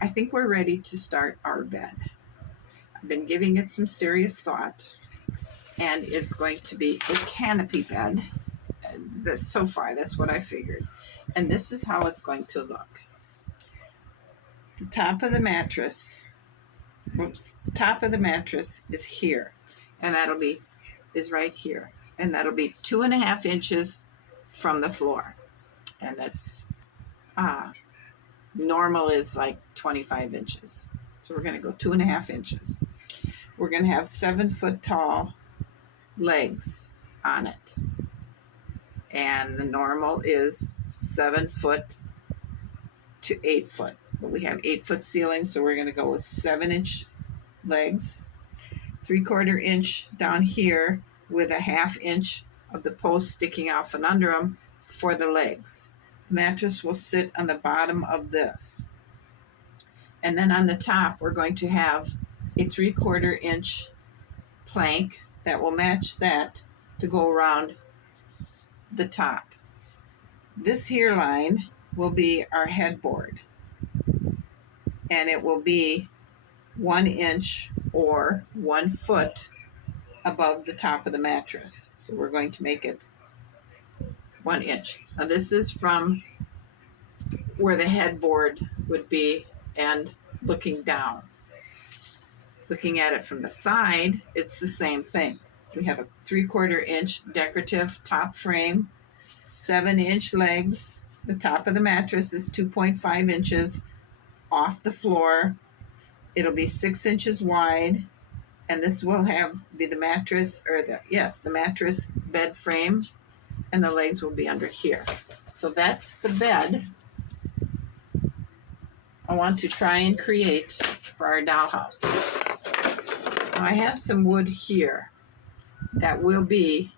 I think we're ready to start our bed. I've been giving it some serious thought, and it's going to be a canopy bed. So far, that's what I figured. And this is how it's going to look. The top of the mattress, the top of the mattress is here, and is right here. And that'll be 2.5 inches from the floor. And that's, normal is like 25 inches. So we're gonna go 2.5 inches. We're gonna have 7-foot tall legs on it. And the normal is 7 foot to 8 foot. But we have 8-foot ceilings, so we're going to go with 7-inch legs, 3/4 inch down here with a 1/2 inch of the post sticking out from under them for the legs. The mattress will sit on the bottom of this. And then on the top, we're going to have a 3/4 inch plank that will match that to go around the top. This here line will be our headboard, and it will be 1 inch or 1 foot above the top of the mattress. So we're going to make it 1 inch. Now this is from where the headboard would be and looking down. Looking at it from the side, it's the same thing. We have a 3/4 inch decorative top frame, 7-inch legs. The top of the mattress is 2.5 inches off the floor. It'll be 6 inches wide, and this will be the mattress, or the mattress bed frame, and the legs will be under here. So that's the bed I want to try and create for our dollhouse. Now I have some wood here. That will be,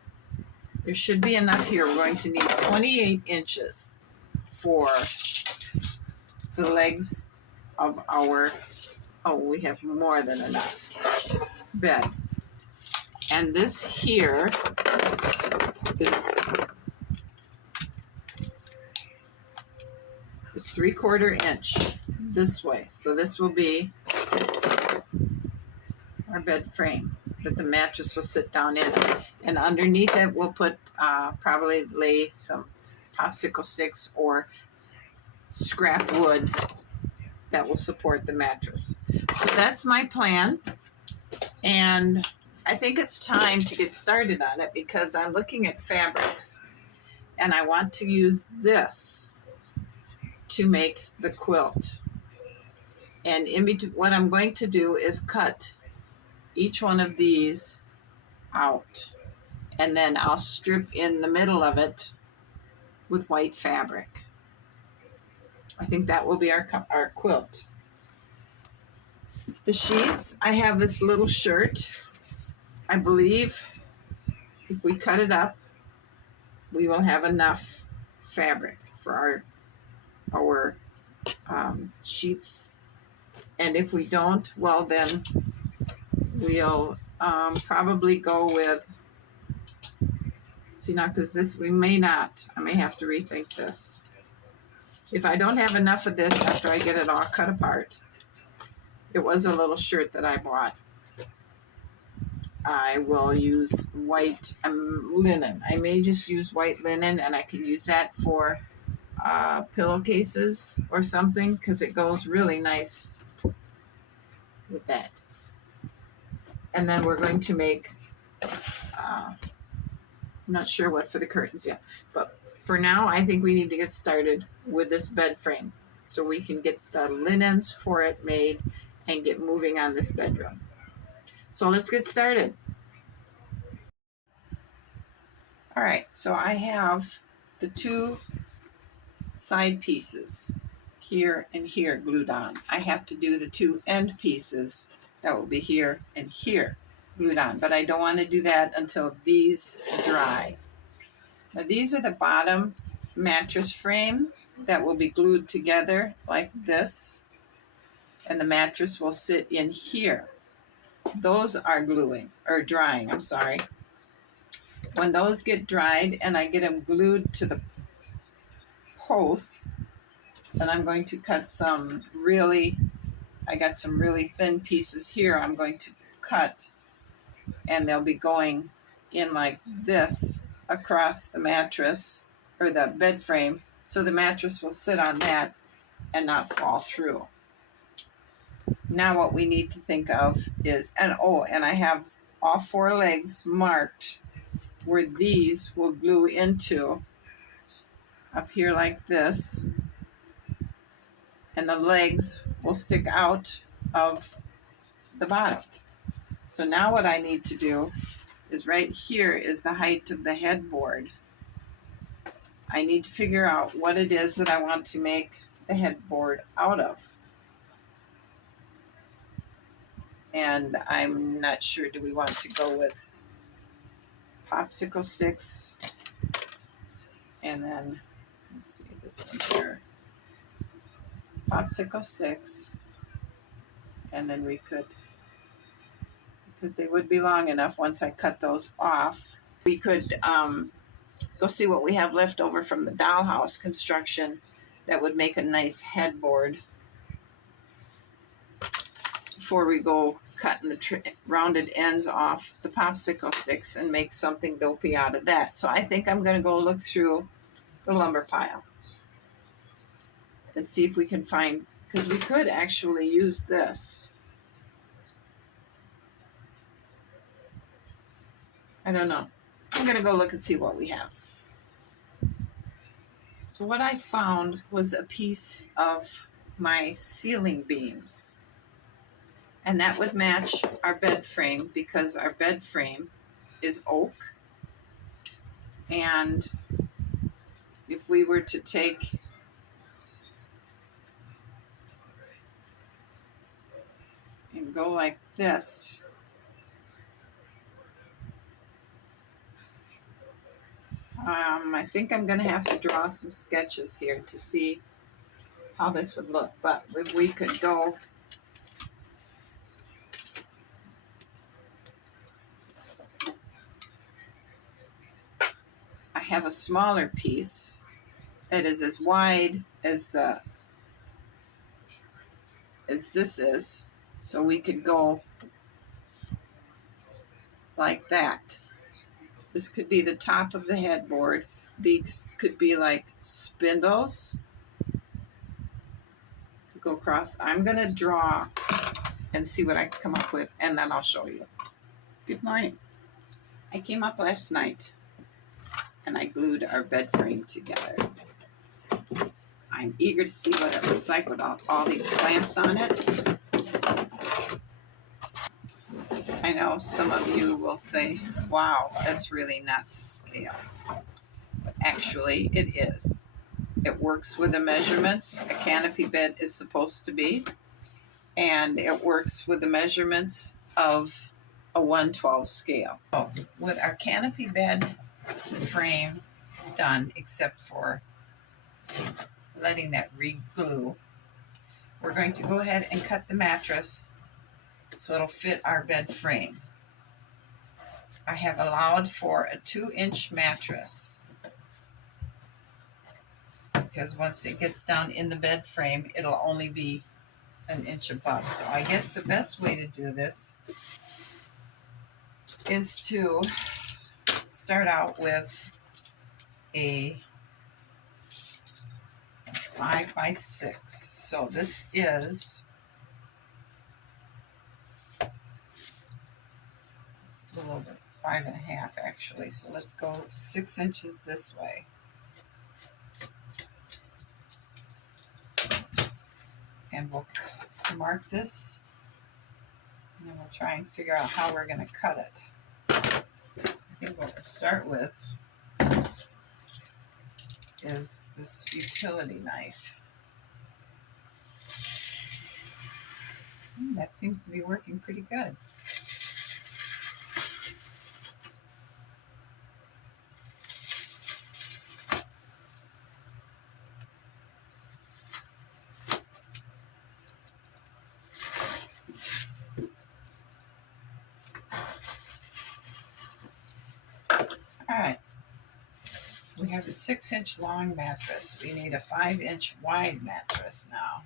there should be enough here. We're going to need 28 inches for the legs of our, we have more than enough, bed. And this here is 3/4 inch this way. So this will be our bed frame that the mattress will sit down in. And underneath it, we'll put, probably lay some popsicle sticks or scrap wood that will support the mattress. So that's my plan. And I think it's time to get started on it because I'm looking at fabrics and I want to use this to make the quilt. And in between, what I'm going to do is cut each one of these out, and then I'll strip in the middle of it with white fabric. I think that will be our quilt. The sheets, I have this little shirt. I believe if we cut it up, we will have enough fabric for our sheets. And if we don't, well then we'll probably go with, see now, because this, we may not, I may have to rethink this. If I don't have enough of this after I get it all cut apart, it was a little shirt that I bought. I will use white linen. I may just use white linen, and I can use that for pillowcases or something because it goes really nice with that. And then we're going to make, I'm not sure what for the curtains yet, but for now I think we need to get started with this bed frame so we can get the linens for it made and get moving on this bedroom. So let's get started. All right, so I have the 2 side pieces here and here glued on. I have to do the 2 end pieces that will be here and here glued on, but I don't want to do that until these dry. Now these are the bottom mattress frame that will be glued together like this, and the mattress will sit in here. Those are drying, I'm sorry. When those get dried and I get them glued to the posts, Then I'm going to cut some really, I got some really thin pieces here I'm going to cut, and they'll be going in like this across the mattress or the bed frame, so the mattress will sit on that and not fall through. Now what we need to think of is, and I have all 4 legs marked where these will glue into up here like this, and the legs will stick out of the bottom. So now what I need to do is, right here is the height of the headboard. I need to figure out what it is that I want to make the headboard out of. And I'm not sure, do we want to go with popsicle sticks? And then, let's see, this one here. Popsicle sticks. And then we could, because they would be long enough once I cut those off, we could go see what we have left over from the dollhouse construction that would make a nice headboard before we go cutting the rounded ends off the popsicle sticks and make something dopey out of that. So I think I'm going to go look through the lumber pile and see if we can find, because we could actually use this. I don't know. I'm going to go look and see what we have. So what I found was a piece of my ceiling beams. And that would match our bed frame, because our bed frame is oak. And if we were to take and go like this, I think I'm going to have to draw some sketches here to see how this would look. But if we could go, I have a smaller piece that is as wide as this is, so we could go like that. This could be the top of the headboard. These could be like spindles to go across. I'm going to draw and see what I can come up with, and then I'll show you. Good morning. I came up last night and I glued our bed frame together. I'm eager to see what it looks like without all these clamps on it. I know some of you will say, wow, that's really not to scale. But actually, it is. It works with the measurements a canopy bed is supposed to be, and it works with the measurements of a 1/12 scale. So, with our canopy bed frame done, except for letting that re-glue, we're going to go ahead and cut the mattress so it'll fit our bed frame. I have allowed for a 2-inch mattress because once it gets down in the bed frame, it'll only be 1 inch above. So I guess the best way to do this is to start out with a 5x6. So this is, it's a little bit, it's 5.5 actually. So let's go 6 inches this way. And we'll mark this, and then we'll try and figure out how we're going to cut it. I think what we'll start with is this utility knife. That seems to be working pretty good. have a 6-inch long mattress. We need a 5-inch wide mattress now.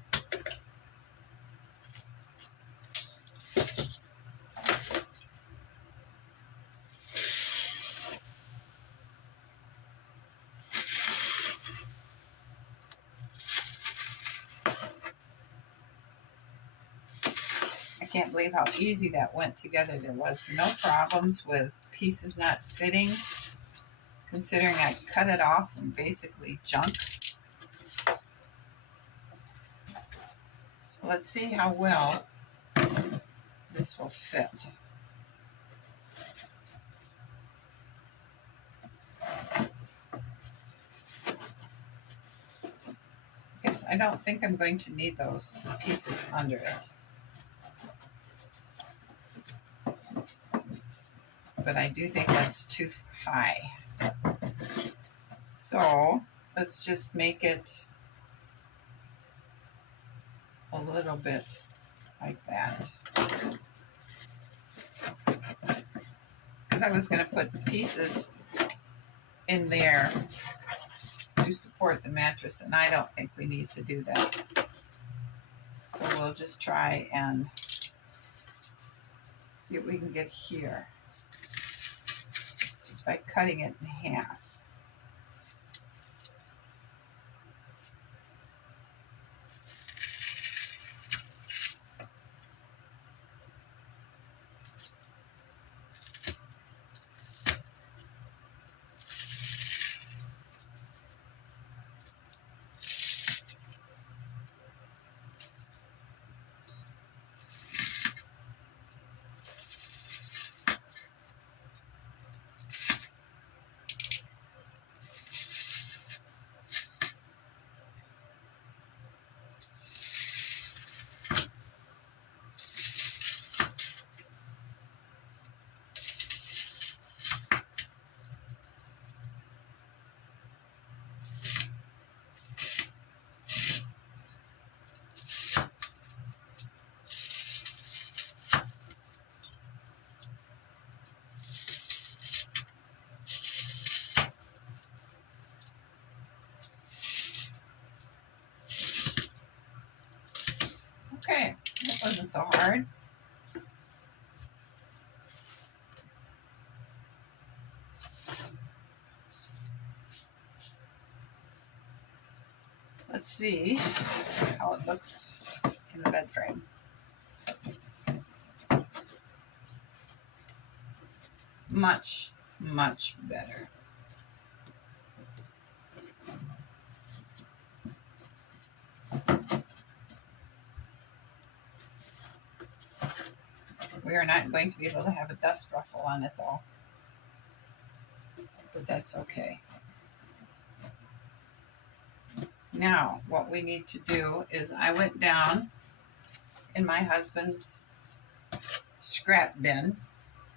I can't believe how easy that went together. There was no problems with pieces not fitting, considering I cut it off from basically junk. So let's see how well this will fit. Guess I don't think I'm going to need those pieces under it. But I do think that's too high. So let's just make it a little bit like that. Because I was going to put pieces in there to support the mattress, and I don't think we need to do that. So we'll just try and see what we can get here, just by cutting it in half. Okay, that wasn't so hard. Let's see how it looks in the bed frame. Much, much better. We are not going to be able to have a dust ruffle on it though, but that's okay. Now, what we need to do is I went down in my husband's scrap bin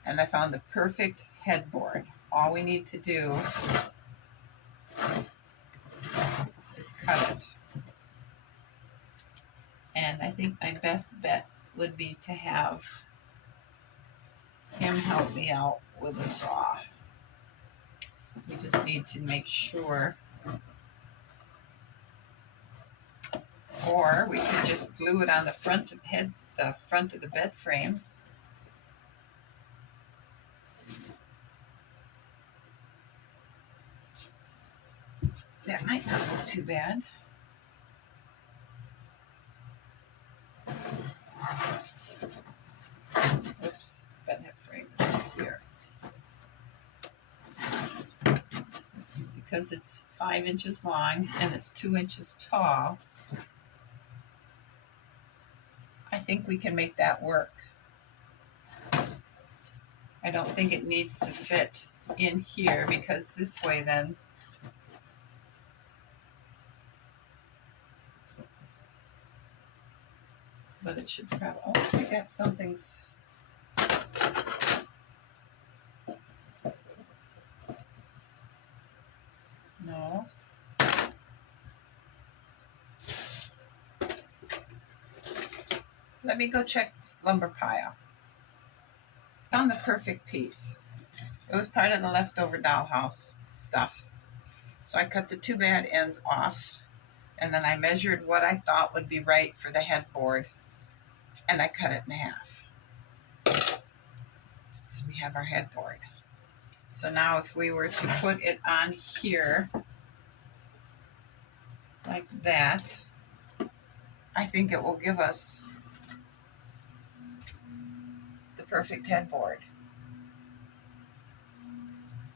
and I found the perfect headboard. All we need to do is cut it. And I think my best bet would be to have him help me out with a saw. We just need to make sure, or we could just glue it on the front of the front of the bed frame. That might not look too bad. Oops, bed frame is right here. Because it's 5 inches long and it's 2 inches tall, I think we can make that work. I don't think it needs to fit in here because this way then but it should probably, oh, I got something. No. Let me go check lumber pile. Found the perfect piece. It was part of the leftover dollhouse stuff. So I cut the two bad ends off, and then I measured what I thought would be right for the headboard, and I cut it in half. We have our headboard. So now if we were to put it on here like that, I think it will give us the perfect headboard.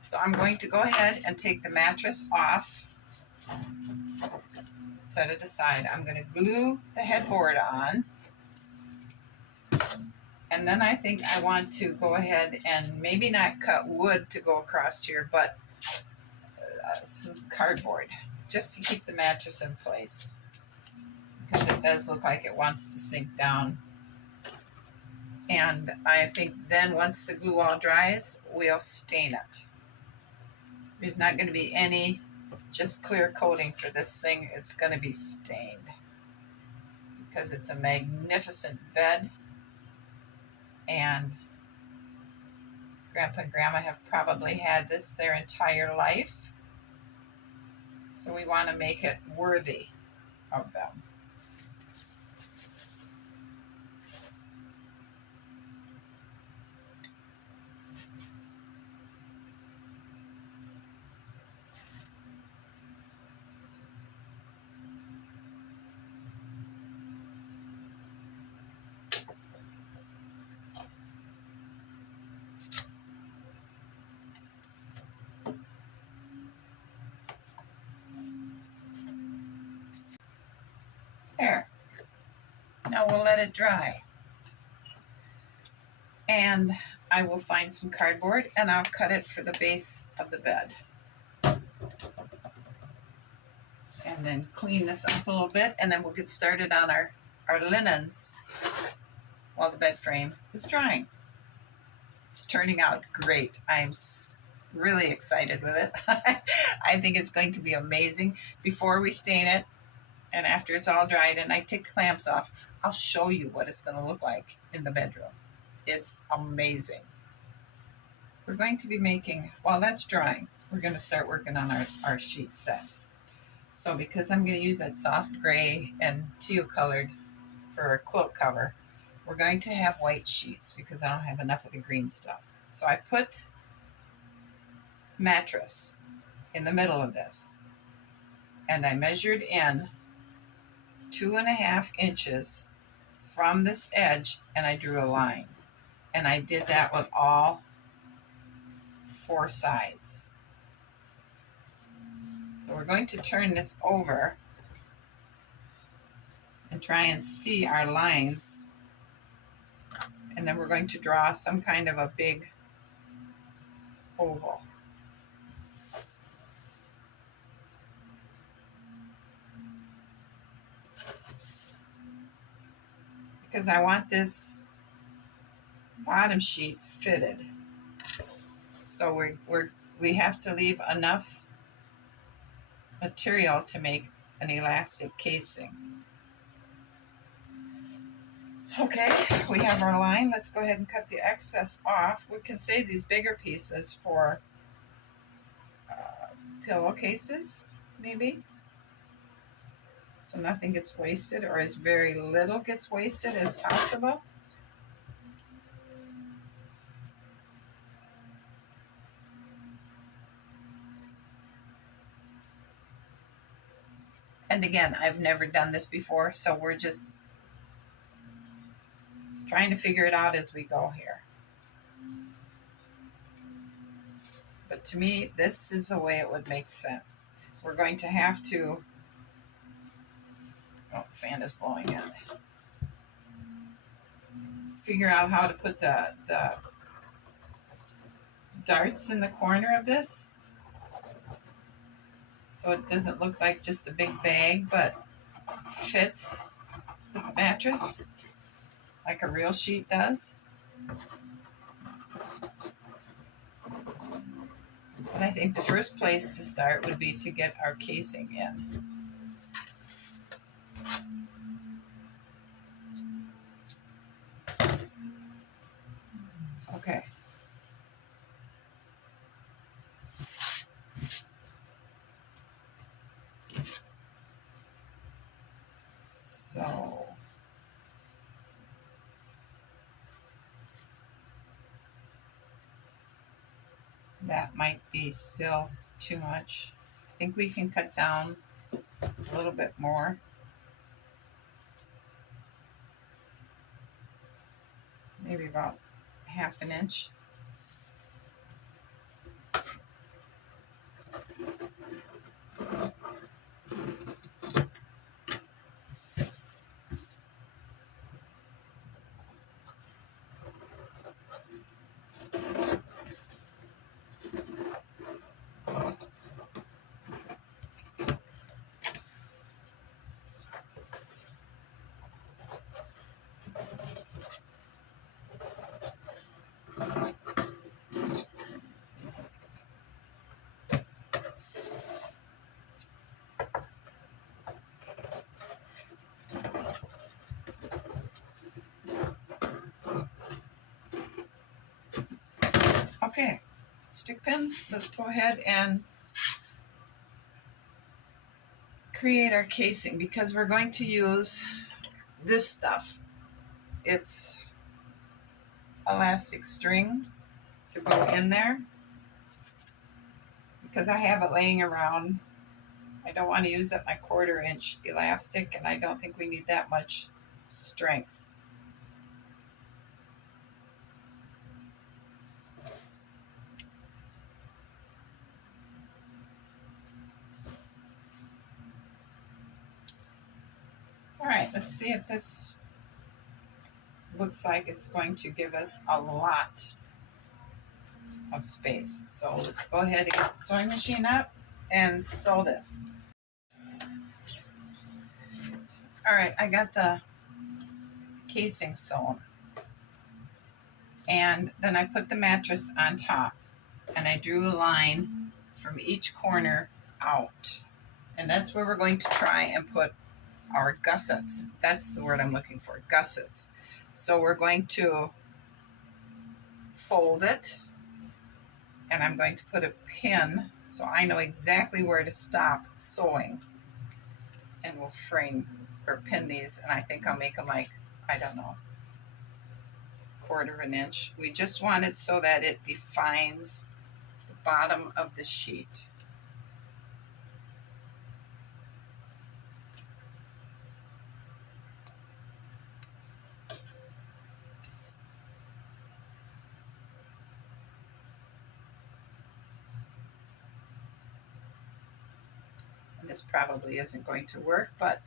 So I'm going to go ahead and take the mattress off, set it aside. I'm going to glue the headboard on. And then I think I want to go ahead and maybe not cut wood to go across here, but some cardboard just to keep the mattress in place, because it does look like it wants to sink down. And I think then once the glue all dries, we'll stain it. There's not going to be any just clear coating for this thing. It's going to be stained because it's a magnificent bed. And Grandpa and Grandma have probably had this their entire life. So we want to make it worthy of them. There. Now we'll let it dry. And I will find some cardboard and I'll cut it for the base of the bed. And then clean this up a little bit, and then we'll get started on our linens while the bed frame is drying. It's turning out great. I'm really excited with it. I think it's going to be amazing. Before we stain it, and after it's all dried and I take the clamps off, I'll show you what it's going to look like in the bedroom. It's amazing. We're going to be making, while that's drying, we're going to start working on our sheet set. So because I'm going to use that soft gray and teal colored for a quilt cover, we're going to have white sheets because I don't have enough of the green stuff. So I put the mattress in the middle of this, and I measured in 2.5 inches from this edge, and I drew a line. And I did that with all 4 sides. So we're going to turn this over and try and see our lines. And then we're going to draw some kind of a big oval. Because I want this bottom sheet fitted. So we have to leave enough material to make an elastic casing. Okay, we have our line. Let's go ahead and cut the excess off. We can save these bigger pieces for pillowcases, maybe. So nothing gets wasted, or as very little gets wasted as possible. And again, I've never done this before, so we're just trying to figure it out as we go here. But to me, this is the way it would make sense. We're going to have to, oh, the fan is blowing in. Figure out how to put the darts in the corner of this, so it doesn't look like just a big bag, but fits the mattress like a real sheet does. And I think the first place to start would be to get our casing in. Okay. That might be still too much. I think we can cut down a little bit more. Maybe about 1/2 inch. Okay, stick pins, let's go ahead and create our casing because we're going to use this stuff. It's elastic string to go in there because I have it laying around. I don't want to use up my 1/4 inch elastic, and I don't think we need that much strength. All right, let's see if this looks like it's going to give us a lot of space. So let's go ahead and get the sewing machine up and sew this. All right, I got the casing sewn. And then I put the mattress on top and I drew a line from each corner out. And that's where we're going to try and put our gussets. That's the word I'm looking for, gussets. So we're going to fold it and I'm going to put a pin so I know exactly where to stop sewing. And we'll frame or pin these, and I think I'll make them like, I don't know, 1/4 inch. We just want it so that it defines the bottom of the sheet. And this probably isn't going to work, but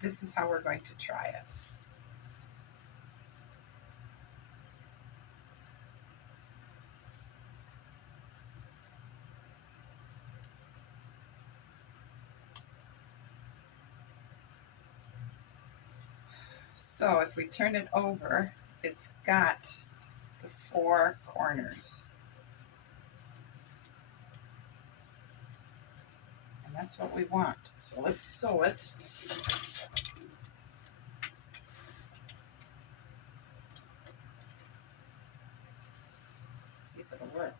this is how we're going to try it. So if we turn it over, it's got the 4 corners. And that's what we want. So let's sew it. See if it'll work.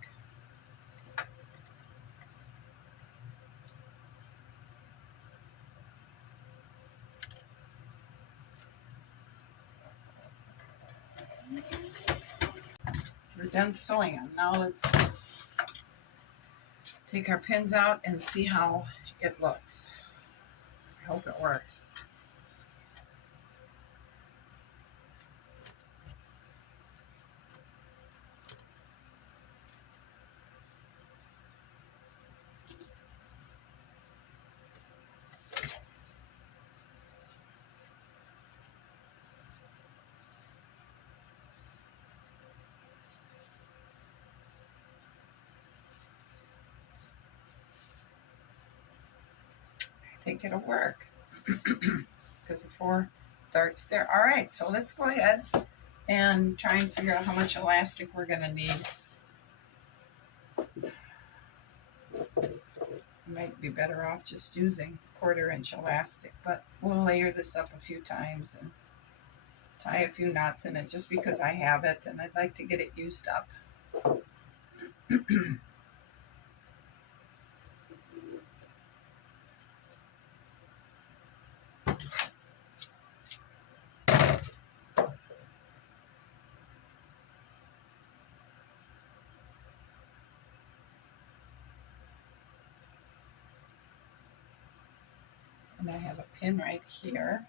We're done sewing them. Now let's take our pins out and see how it looks. I hope it works. I think it'll work because the 4 darts there. All right, so let's go ahead and try and figure out how much elastic we're going to need. Might be better off just using 1/4 inch elastic, but we'll layer this up a few times and tie a few knots in it just because I have it and I'd like to get it used up. And I have a pin right here.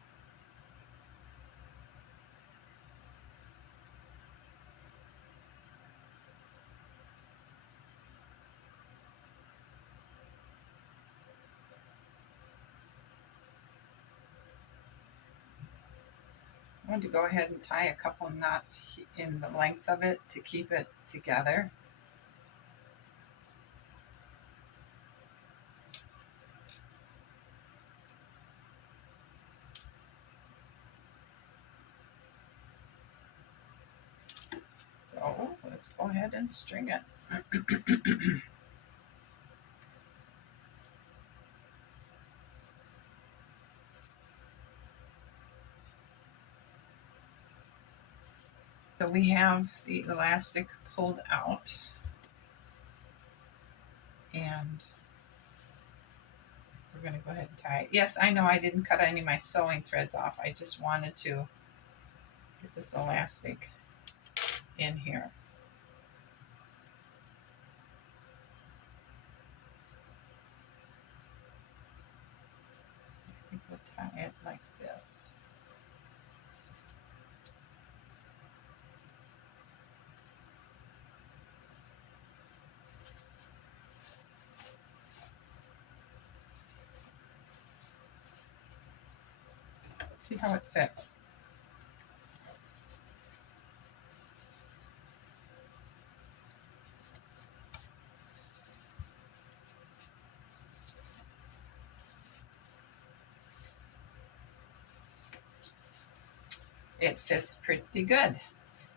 I'm going to go ahead and tie a couple knots in the length of it to keep it together. So let's go ahead and string it. So we have the elastic pulled out, and we're going to go ahead and tie it. Yes, I know I didn't cut any of my sewing threads off. I just wanted to get this elastic in here. I think we'll tie it like this. See how it fits. It fits pretty good.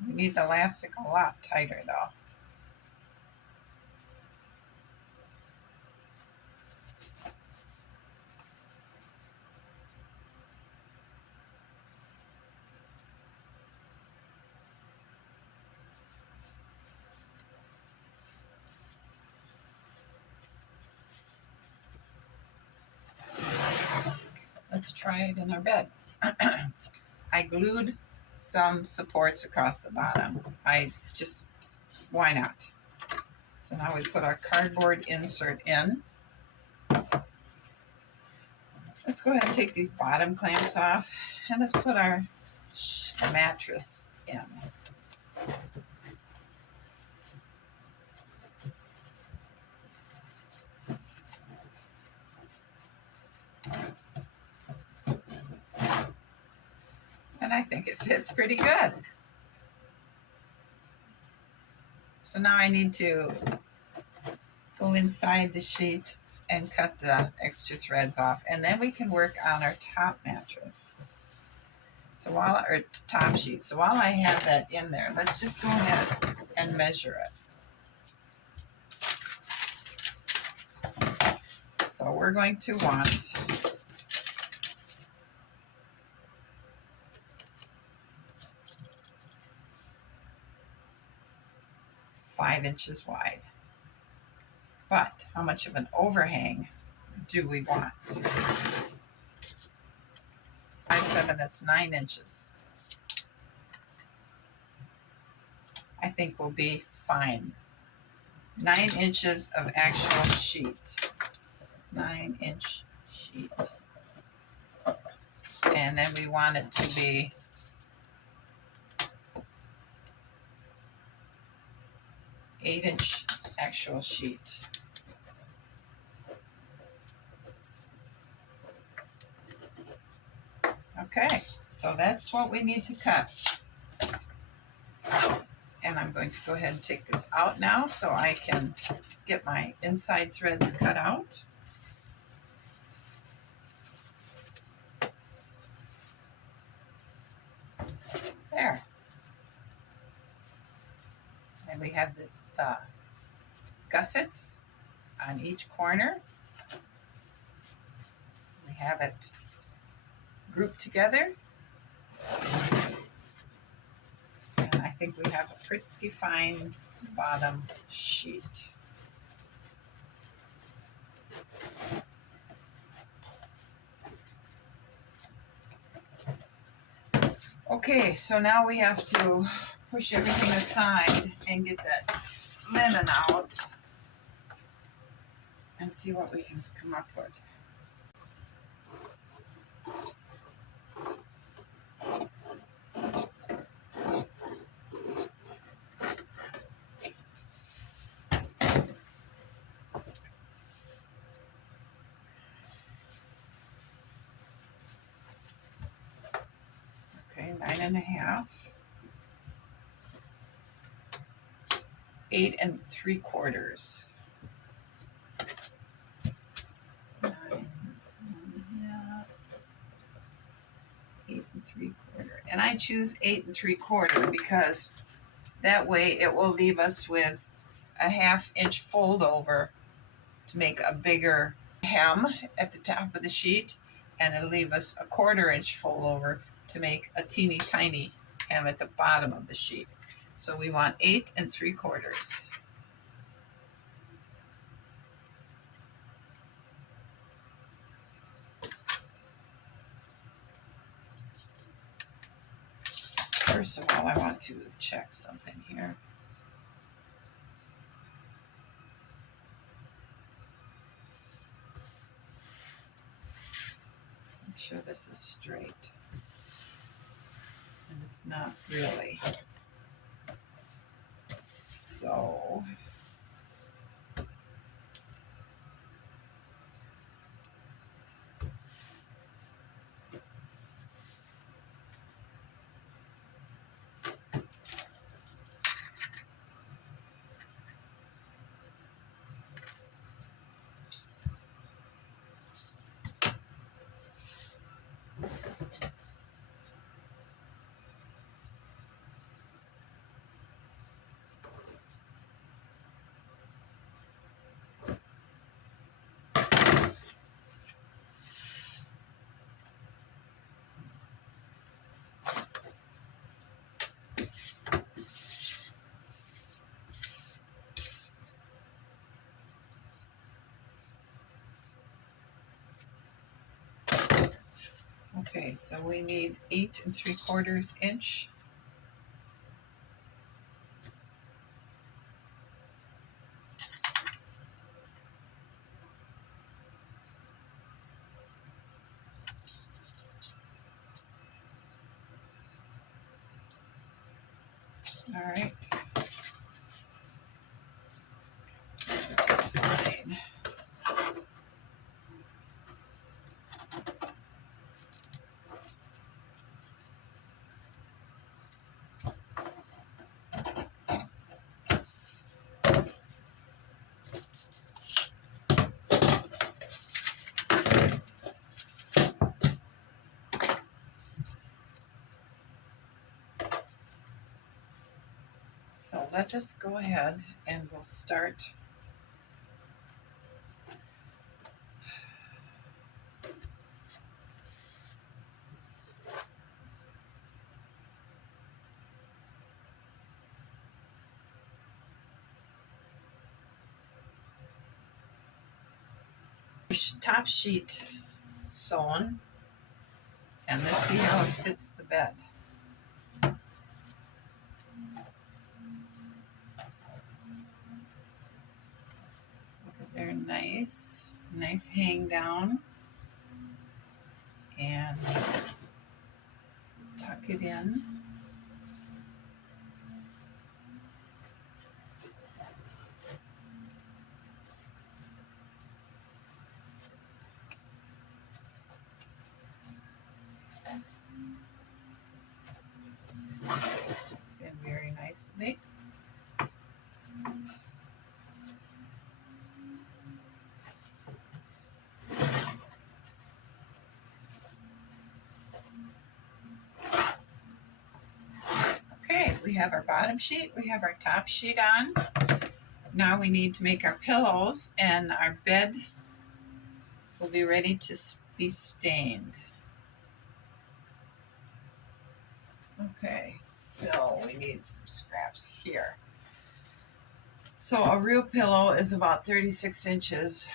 We need the elastic a lot tighter though. Let's try it in our bed. I glued some supports across the bottom. Why not? So now we put our cardboard insert in. Let's go ahead and take these bottom clamps off, and let's put our mattress in. And I think it fits pretty good. So now I need to go inside the sheet and cut the extra threads off, and then we can work on our top mattress. So or top sheet. So while I have that in there, let's just go ahead and measure it. So we're going to want 5 inches wide. But how much of an overhang do we want? 5/7, that's 9 inches. I think we'll be fine. 9 inches of actual sheet. 9-inch sheet. And then we want it to be an 8-inch actual sheet. Okay, so that's what we need to cut. And I'm going to go ahead and take this out now so I can get my inside threads cut out. There. And we have the gussets on each corner. We have it grouped together. And I think we have a pretty fine bottom sheet. Okay, so now we have to push everything aside and get that linen out and see what we can come up with. 8.5, 8 3/4. 9, 8 3/4. And I choose 8 3/4 because that way it will leave us with a 1/2 inch fold over to make a bigger hem at the top of the sheet, and it'll leave us a 1/4 inch fold over to make a teeny tiny hem at the bottom of the sheet. So we want 8 3/4. First of all, I want to check something here. Make sure this is straight. And it's not really. So okay, so we need 8 3/4 inch. All right. Fine. So let us go ahead and we'll start. Top sheet sewn, and let's see how it fits the bed. It's over there, nice hang down, and tuck it in. It's in very nicely. Okay, we have our bottom sheet, we have our top sheet on. Now we need to make our pillows, and our bed will be ready to be stained. Okay, so we need some scraps here. So a real pillow is about 36 inches,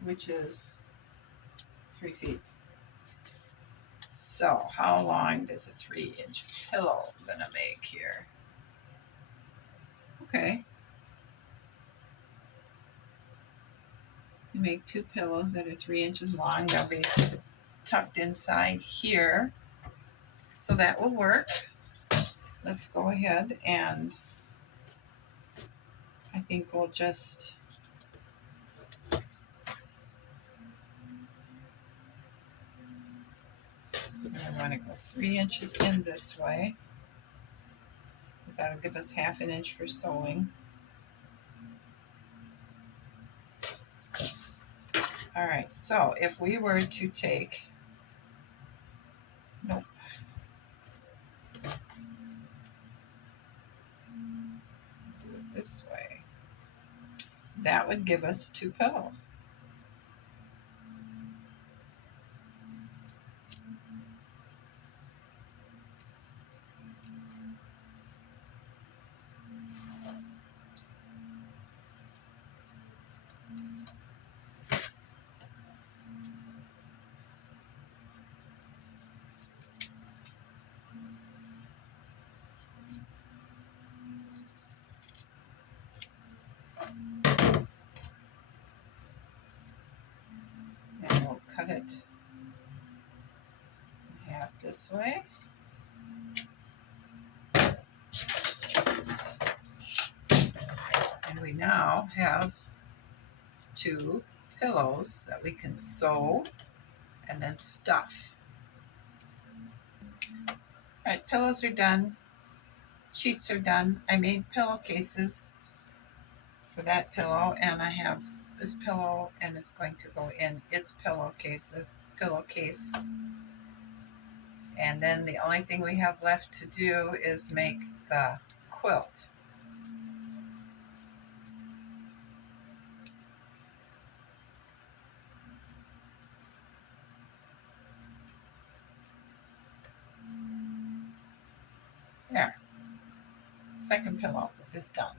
which is 3 feet. So how long does a 3-inch pillow gonna make here? Okay. You make 2 pillows that are 3 inches long. They'll be tucked inside here. So that will work. Let's go ahead, and I think we'll just We want to go 3 inches in this way, because that'll give us 1/2 inch for sewing. All right, so if we were to take, nope, do it this way, that would give us 2 pillows. And we'll cut it in half this way. And we now have 2 pillows that we can sew and then stuff. All right, pillows are done. Sheets are done. I made pillowcases for that pillow, and I have this pillow, and it's going to go in its pillowcase. And then the only thing we have left to do is make the quilt. There. Second pillow is done.